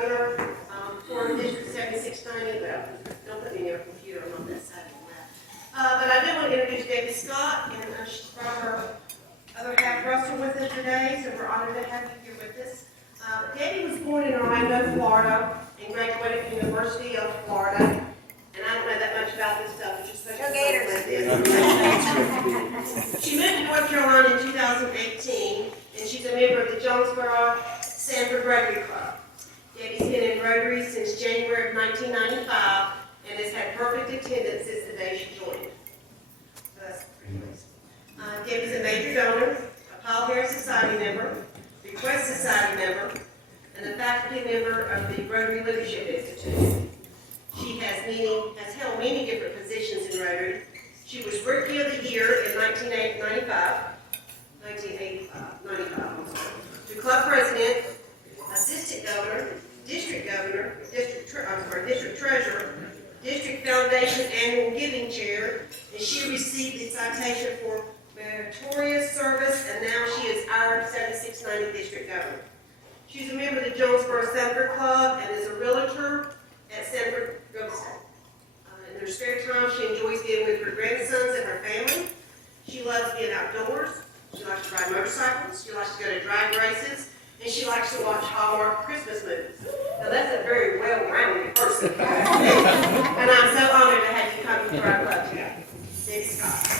governor for District 7690. Well, don't put me in your computer, I'm on that side of the map. But I do want to introduce Debbie Scott, and she's brought her other half Russell with us today, so we're honored to have you here with us. Debbie was born in Orlando, Florida, and graduated from the University of Florida. And I don't know that much about this stuff, but just special Gators like this. She moved to North Carolina in 2018, and she's a member of the Jonesboro Sanford Rotary Club. Debbie's been in Rotary since January of 1995 and has had perfect attendance since the day she joined. So that's pretty nice. Debbie's a major donor, a Paul Harris Society member, Request Society member, and a faculty member of the Rotary Leadership Institute. She has held many different positions in Rotary. She was Rookie of the Year in 1985, the club president, assistant governor, district treasurer, district foundation annual giving chair, and she received the citation for meritorious service, and now she is our 7690 district governor. She's a member of the Jonesboro Sanford Club and is a realtor at Sanford Real Estate. In her spare time, she enjoys being with her grandsons and her family. She loves being outdoors. She likes to ride motorcycles. She likes to go to drag races. And she likes to watch Hallmark Christmas movies. Now, that's a very well-rounded person. And I'm so honored to have you come to our club today. Debbie Scott.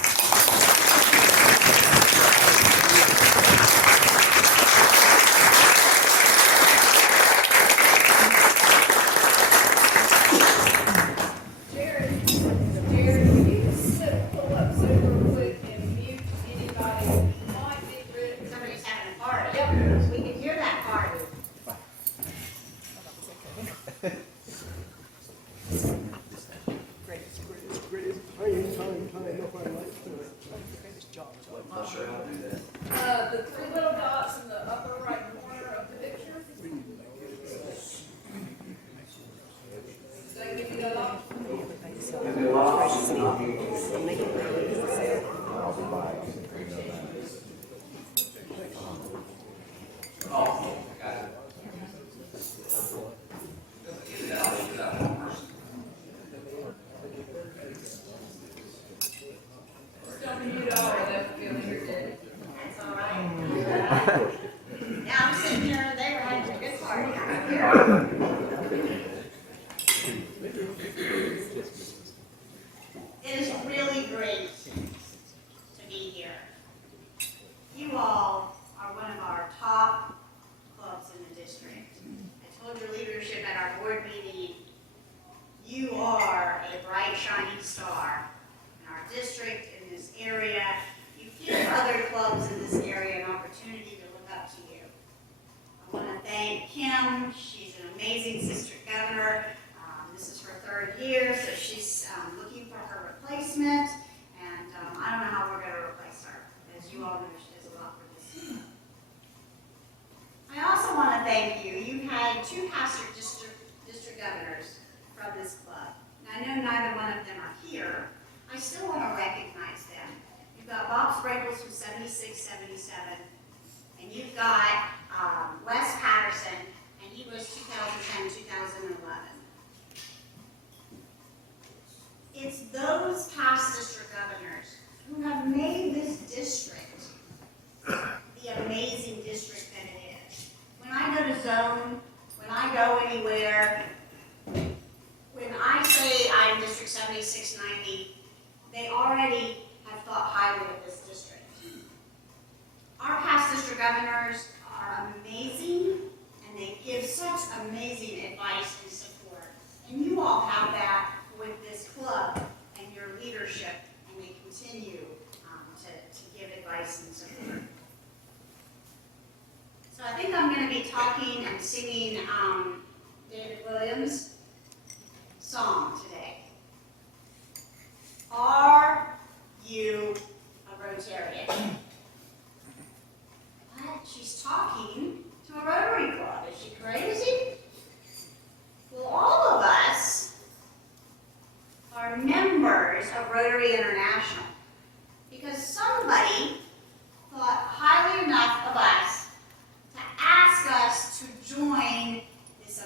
The three little dots in the upper right corner of the picture. Does that give you the lock? Now I'm sitting here, they were having a good party out here. It is really great to be here. You all are one of our top clubs in the district. I told your leadership at our board meeting, you are a bright, shining star in our district, in this area. You give other clubs in this area an opportunity to look up to you. I want to thank Kim. She's an amazing district governor. This is her third year, so she's looking for her replacement. And I don't know how we're going to replace her. As you all know, she does a lot for this. I also want to thank you. You've had two past district governors from this club. Now, I know neither one of them are here. I still want to recognize them. You've got Bob Sprinkles from 7677, and you've got Wes Patterson, and he was 2010-2011. It's those past district governors who have made this district the amazing district that it is. When I go to zone, when I go anywhere, when I say I'm District 7690, they already have thought highly of this district. Our past district governors are amazing, and they give such amazing advice and support. And you all have that with this club and your leadership, and they continue to give advice and support. So I think I'm going to be talking and singing David Williams' song today. Are you a Rotarian? What? She's talking to a Rotary Club. Is she crazy? Well, all of us are members of Rotary International because somebody thought highly enough of us to ask us to join this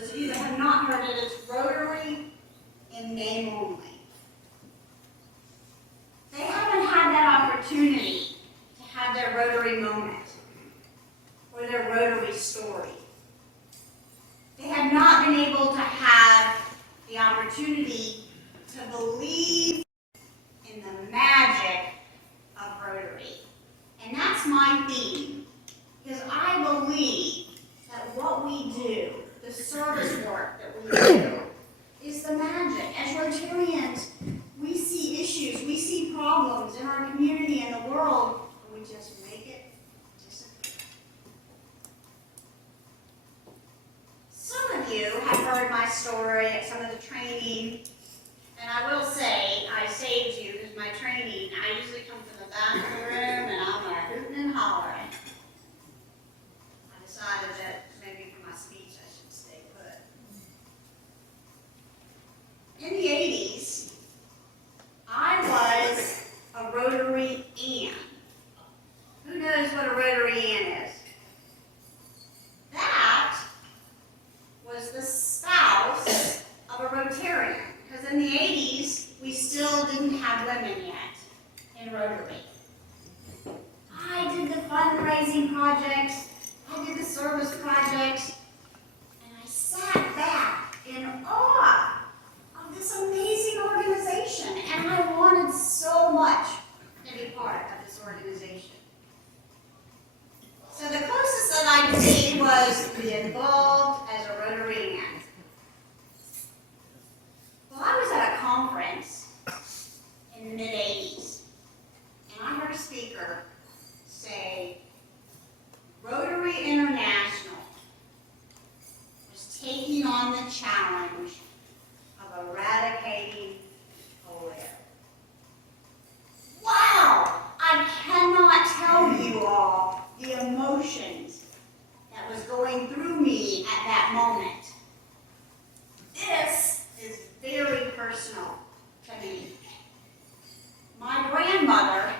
Those of you that have not heard it, it's Rotary in name only. They haven't had that opportunity to have their Rotary moment or their Rotary story. They have not been able to have the opportunity to believe in the magic of Rotary. And that's my theme, because I believe that what we do, the service work that we do, is the magic. As Rotarians, we see issues, we see problems in our community and the world, and we just make it disappear. Some of you have heard my story at some of the training, and I will say, I saved you because my training, I usually come from the back of the room and I'm hooting and hollering. I decided that maybe for my speech I should stay put. In the 80s, I was a Rotary Ann. Who knows what a Rotary Ann is? That was the spouse of a Rotarian. Because in the 80s, we still didn't have women yet in Rotary. I did the fundraising projects, I did the service projects, and I sat back in awe of this amazing organization, and I wanted so much to be part of this organization. So the closest that I could see was to be involved as a Rotarian. Well, I was at a conference in the mid-80s, and I heard a speaker say, Rotary International was taking on the challenge of eradicating polio. Wow! I cannot tell you all the emotions that was going through me at that moment. This is very personal to me. My grandmother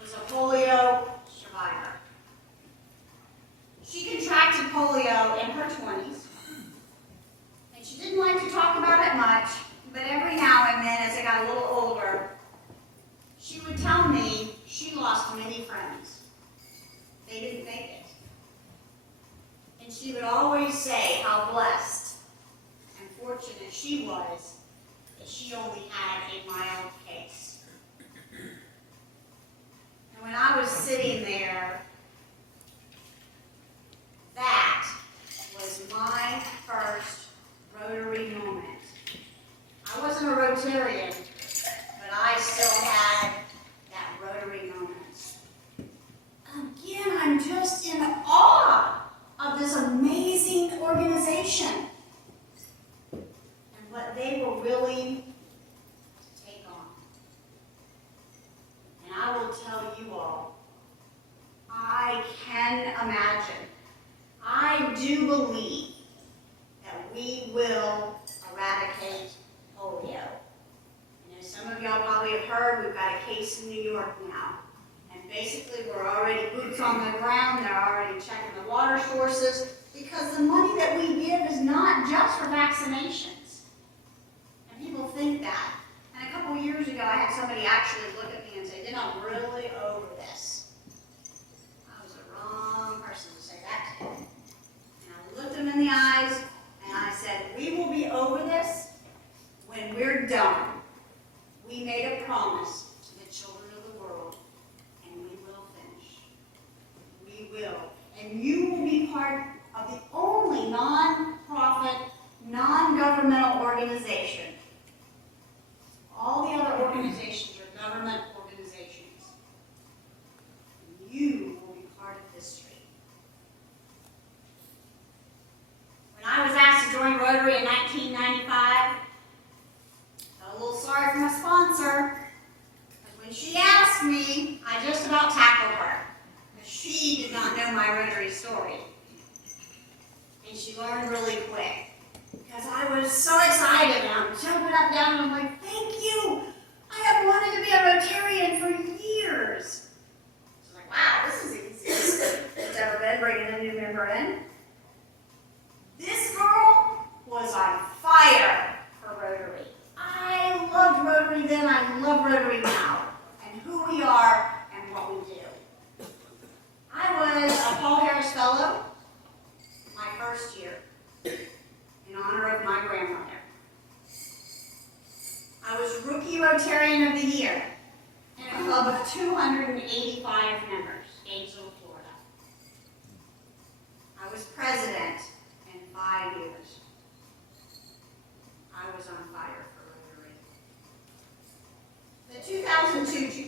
was a polio survivor. She contracted polio in her 20s, and she didn't like to talk about it much, but every now and then as I got a little older, she would tell me she lost many friends. They didn't make it. And she would always say how blessed and fortunate she was that she only had a mild case. And when I was sitting there, that was my first Rotary moment. I wasn't a Rotarian, but I still had that Rotary moment. Again, I'm just in awe of this amazing organization and what they were willing to take on. And I will tell you all, I can imagine, I do believe that we will eradicate polio. And as some of y'all probably have heard, we've got a case in New York now. And basically, we're already boots on the ground. They're already checking the water sources because the money that we give is not just for vaccinations. And people think that. And a couple of years ago, I had somebody actually look at me and say, I'm really over this. I was the wrong person to say that to. And I looked them in the eyes and I said, we will be over this when we're done. We made a promise to the children of the world, and we will finish. We will. And you will be part of the only non-profit, non-governmental organization. All the other organizations are government organizations. You will be part of history. When I was asked to join Rotary in 1995, I felt a little sorry for my sponsor. Because when she asked me, I just about tackled her. Because she did not know my Rotary story. And she learned really quick. Because I was so excited, and I'm jumping up and down, and I'm like, thank you! I have wanted to be a Rotarian for years. She's like, wow, this is easy. It's ever been bringing a new member in. This girl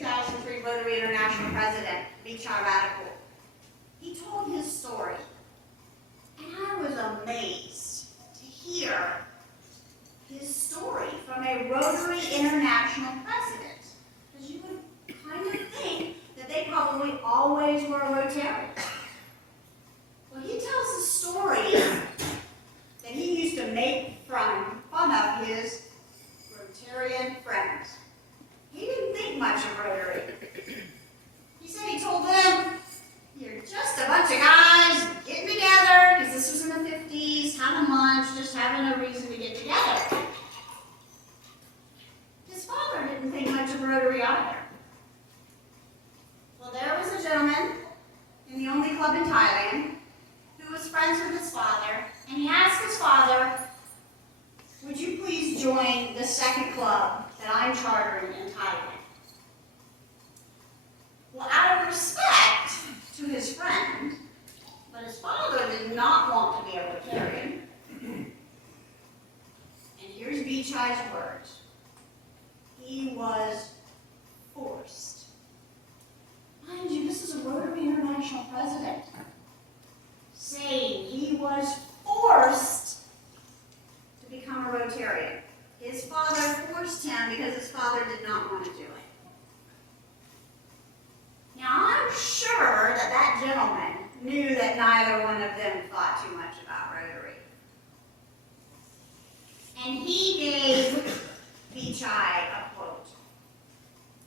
2003 Rotary International president, Vichai Radical. He told his story, and I was amazed to hear his story from a Rotary International president, because you would kind of think that they probably always were a Rotarian. Well, he tells a story that he used to make fun of his Rotarian friends. He didn't think much of Rotary. He said he told them, "You're just a bunch of guys getting together," because this was in the 50s, having lunch, just having a reason to get together. His father didn't think much of Rotary either. Well, there was a gentleman in the only club in Thailand who was friends with his father, and he asked his father, "Would you please join the second club that I'm chartering in Thailand?" Well, out of respect to his friend, but his father did not want to be a Rotarian. And here's Vichai's words. He was forced. Mind you, this is a Rotary International president saying he was forced to become a Rotarian. His father forced him because his father did not want to do it. Now, I'm sure that that gentleman knew that neither one of them thought too much about Rotary. And he gave Vichai a quote.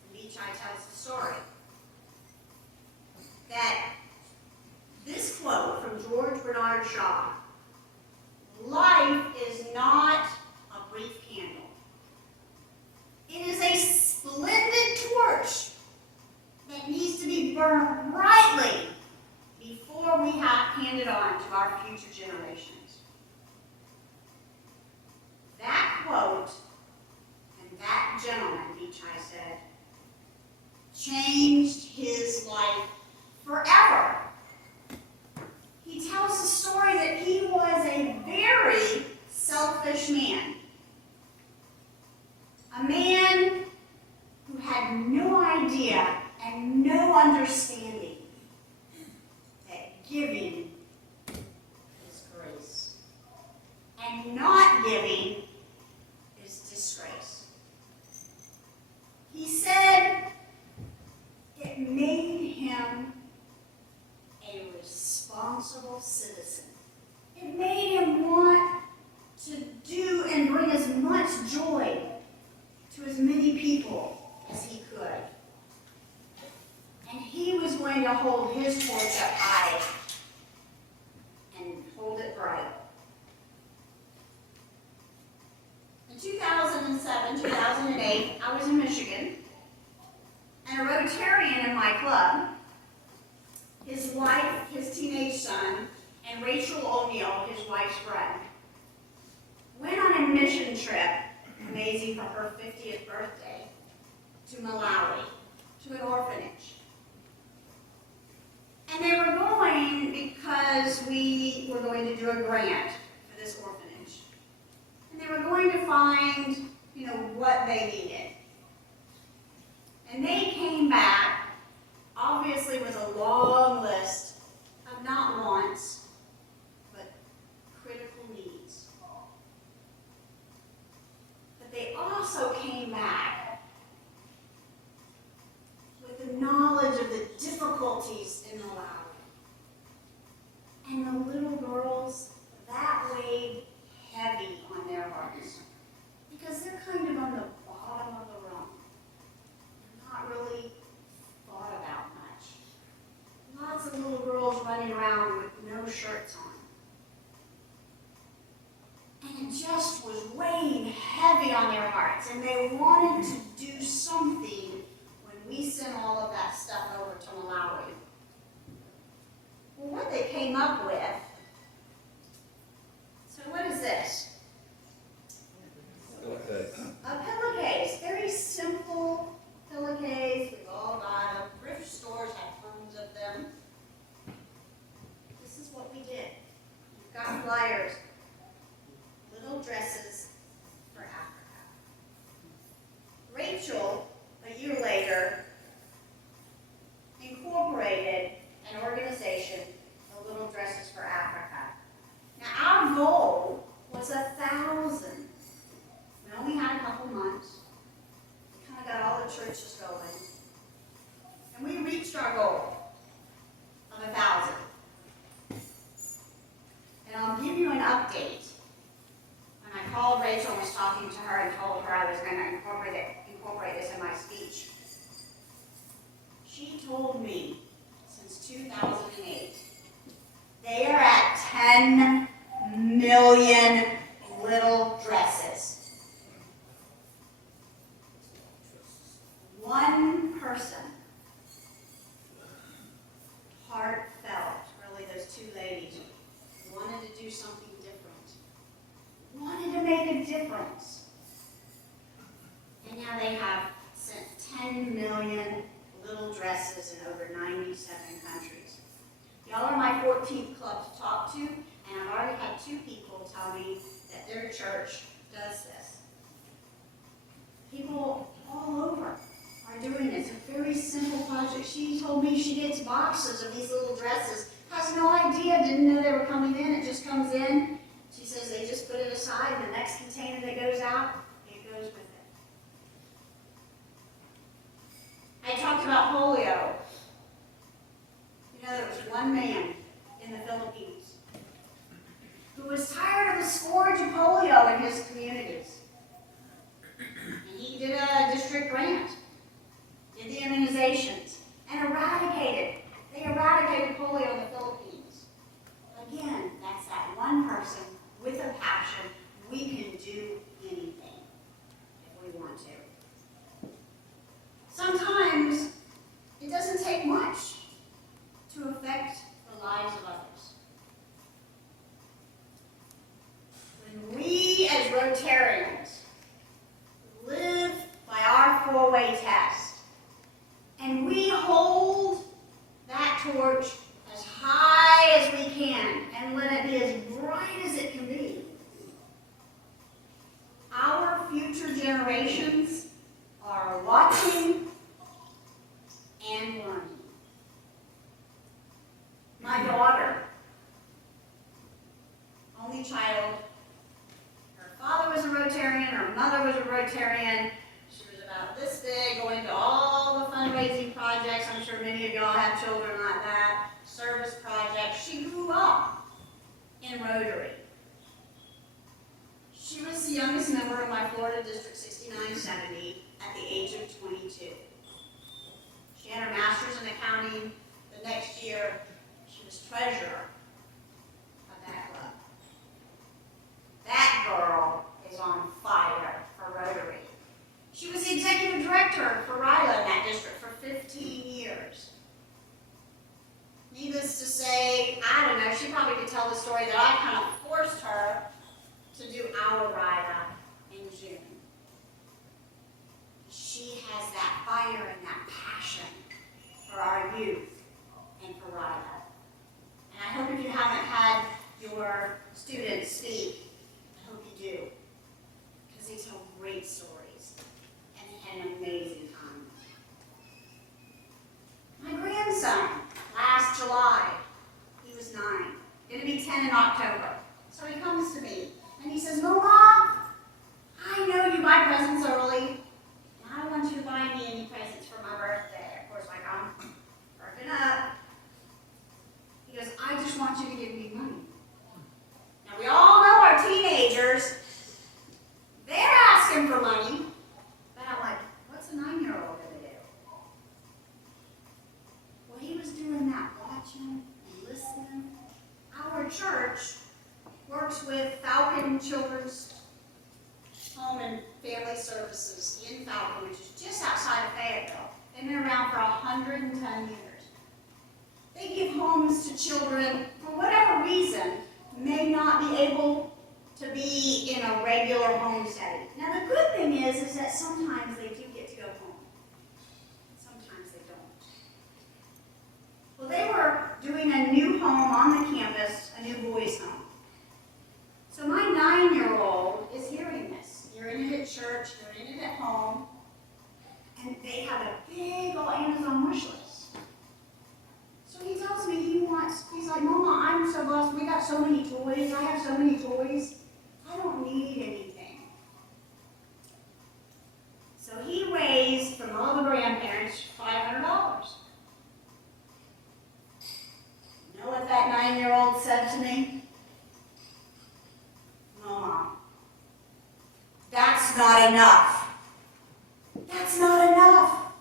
And Vichai tells the story that this quote from George Bernard Shaw, "Life is not a brief candle. It is a splendid torch that needs to be burned brightly before we hand it on to our future generations." That quote and that gentleman, Vichai said, changed his life forever. He tells the story that he was a very selfish man. A man who had no idea and no understanding that giving is grace and not giving is disgrace. He said it made him a responsible citizen. It made him want to do and bring as much joy to as many people as he could. And he was going to hold his torch up high and hold it bright. In 2007, 2008, I was in Michigan, and a Rotarian in my club, his wife, his teenage son, and Rachel O'Neill, his wife's friend, went on a mission trip, amazing for her 50th birthday, to Malawi, to an orphanage. And they were going because we were going to do a grant for this orphanage. And they were going to find, what they needed. And they came back, obviously with a long list of not wants, but critical needs. But they also came back with the knowledge of the difficulties in Malawi. And the little girls, that weighed heavy on their hearts. Because they're kind of on the bottom of the rung. Not really thought about much. Lots of little girls running around with no shirts on. And it just was weighing heavy on their hearts. And they wanted to do something when we sent all of that stuff over to Malawi. Well, what they came up with, so what is this? A pillowcase, very simple pillowcase. We've all got them. Thrift stores have tons of them. This is what we did. We've got flyers, little dresses for Africa. Rachel, a year later, Rachel was talking to her and told her I was going to incorporate this in my speech. She told me since 2008, they are at 10 million little dresses. One person, heartfelt, really those two ladies, wanted to do something different, wanted to make a difference. And now they have sent 10 million little dresses in over 97 countries. Y'all are my 14th club to talk to, and I've already had 2 people tell me that their church does this. People all over are doing this. A very simple project. She told me she gets boxes of these little dresses, has no idea, didn't know they were coming in. It just comes in. She says they just put it aside. The next container that goes out, it goes with it. I talked about polio. You know, there was one man in the Philippines who was tired of the scourge of polio in his communities. And he did a district grant, did the immunizations, and they eradicated polio in the Philippines. Again, that's that one person with a passion. We can do anything if we want to. Sometimes it doesn't take much to affect the lives of others. When we as Rotarians live by our 4-way test, and we hold that torch as high as we can and let it be as bright as it can be, our future generations are watching and learning. My daughter, only child, her father was a Rotarian, her mother was a Rotarian. She was about this big, going to all the fundraising projects. I'm sure many of y'all have children like that. Service projects. She grew up in Rotary. She was the youngest member of my Florida District 6970 at the age of 22. She had her master's in accounting. The next year, she was treasurer of that club. That girl is on fire for Rotary. She was the executive director for RILA in that district for 15 years. Needless to say, I don't know, she probably could tell the story that I kind of forced her to do our RILA in June. She has that fire and that passion for our youth and for RILA. And I hope if you haven't had your students speak, I hope you do. Because they tell great stories. And they had an amazing time. My grandson, last July, he was 9. Going to be 10 in October. So he comes to me and he says, Mama, I know you buy presents early. And I don't want you to buy me any presents for my birthday. Of course, like I'm working up. He goes, I just want you to give me money. Now, we all know our teenagers, they're asking for money. But I'm like, what's a 9-year-old going to do? Well, he was doing that, watching and listening. Our church works with Falcon Children's Home and Family Services in Falcon, which is just outside of Fayetteville. They've been around for 110 years. They give homes to children, for whatever reason, may not be able to be in a regular home setting. Now, the good thing is that sometimes they do get to go home. Sometimes they don't. Well, they were doing a new home on the campus, a new boys' home. So my 9-year-old is hearing this, hearing it at church, hearing it at home, and they have a big old Amazon wish list. So he tells me he's like, Mama, I'm so blessed. We got so many toys. I have so many toys. I don't need anything. So he raised from all the grandparents $500. You know what that 9-year-old said to me? Mama, that's not enough. That's not enough.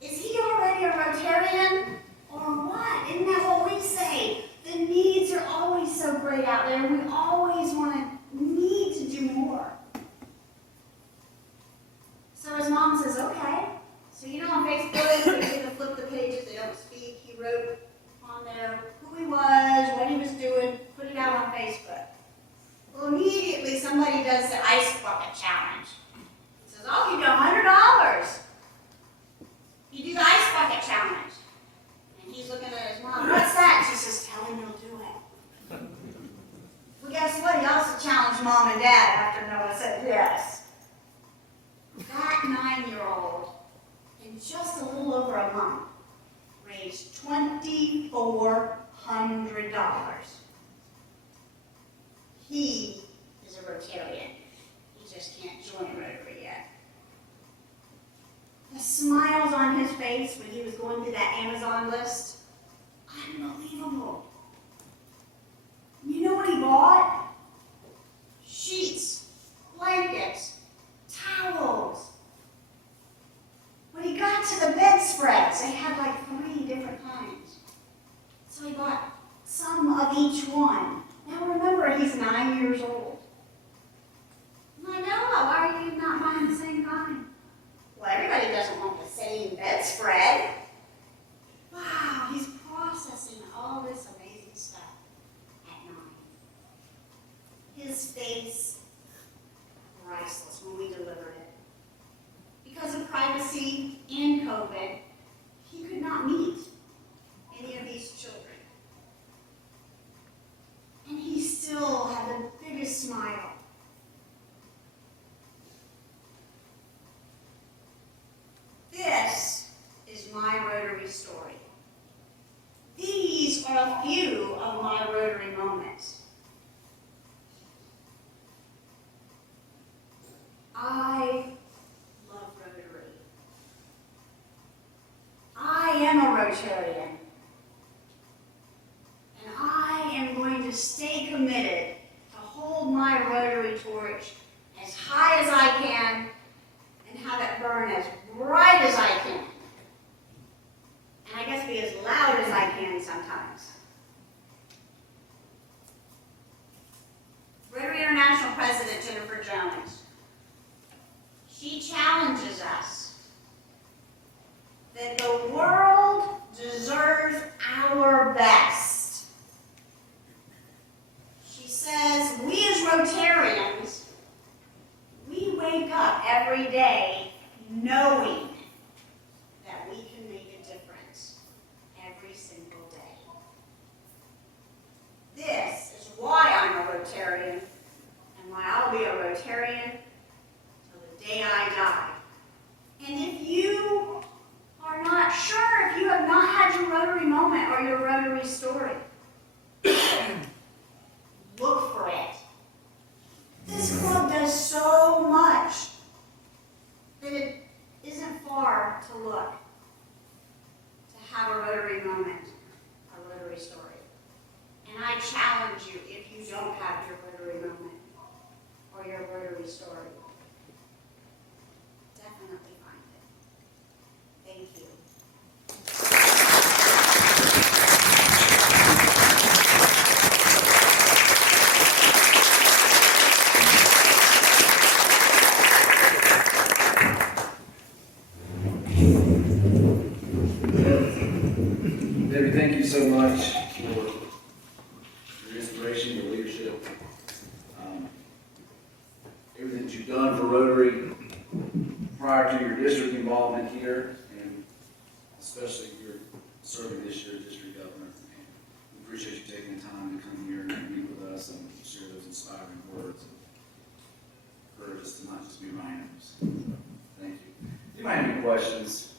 Is he already a Rotarian or what? Isn't that what we say? The needs are always so great out there, and we always need to do more. So his mom says, okay. So you know on Facebook, they can flip the pages, they don't speak. He wrote on there who he was, what he was doing, put it out on Facebook. Well, immediately somebody does the ice bucket challenge. He says, I'll give you $100. You do the ice bucket challenge. And he's looking at his mom, what's that? She says, tell him you'll do it. Well, guess what? He also challenged mom and dad after Noah said yes. That 9-year-old, in just a little over a month, raised $2,400. He is a Rotarian. He just can't join Rotary yet. The smiles on his face when he was going through that Amazon list, unbelievable. You know what he bought? Sheets, blankets, towels. When he got to the bedspreads, they had like 3 different kinds. So he bought some of each one. Now remember, he's 9 years old. I'm like, Noah, why are you not buying the same kind? Well, everybody doesn't want the same bedspread. Wow, he's processing all this amazing stuff at 9. His face, priceless when we delivered it. Because of privacy and COVID, he could not meet any of these children. And he still had the biggest smile. This is my Rotary story. These are a few of my Rotary moments. I love Rotary. I am a Rotarian. And I am going to stay committed to hold my Rotary torch as high as I can and have it burn as bright as I can. And I guess be as loud as I can sometimes. Rotary International President Jennifer Jones, she challenges us that the world deserves our best. She says, we as Rotarians, we wake up every day knowing that we can make a difference every single day. This is why I'm a Rotarian and why I'll be a Rotarian till the day I die. And if you are not sure, if you have not had your Rotary moment or your Rotary story, look for it. This club does so much that it isn't far to look to have a Rotary moment, a Rotary story. And I challenge you, if you don't have your Rotary moment or your Rotary story, definitely find it. Thank you. Debbie, thank you so much for your inspiration, your leadership, everything that you've done for Rotary prior to your district involvement here, and especially your serving this year as district governor. We appreciate you taking the time to come here and meet with us and share those inspiring words and encourage us to not just be randoms. Thank you. Do you have any questions?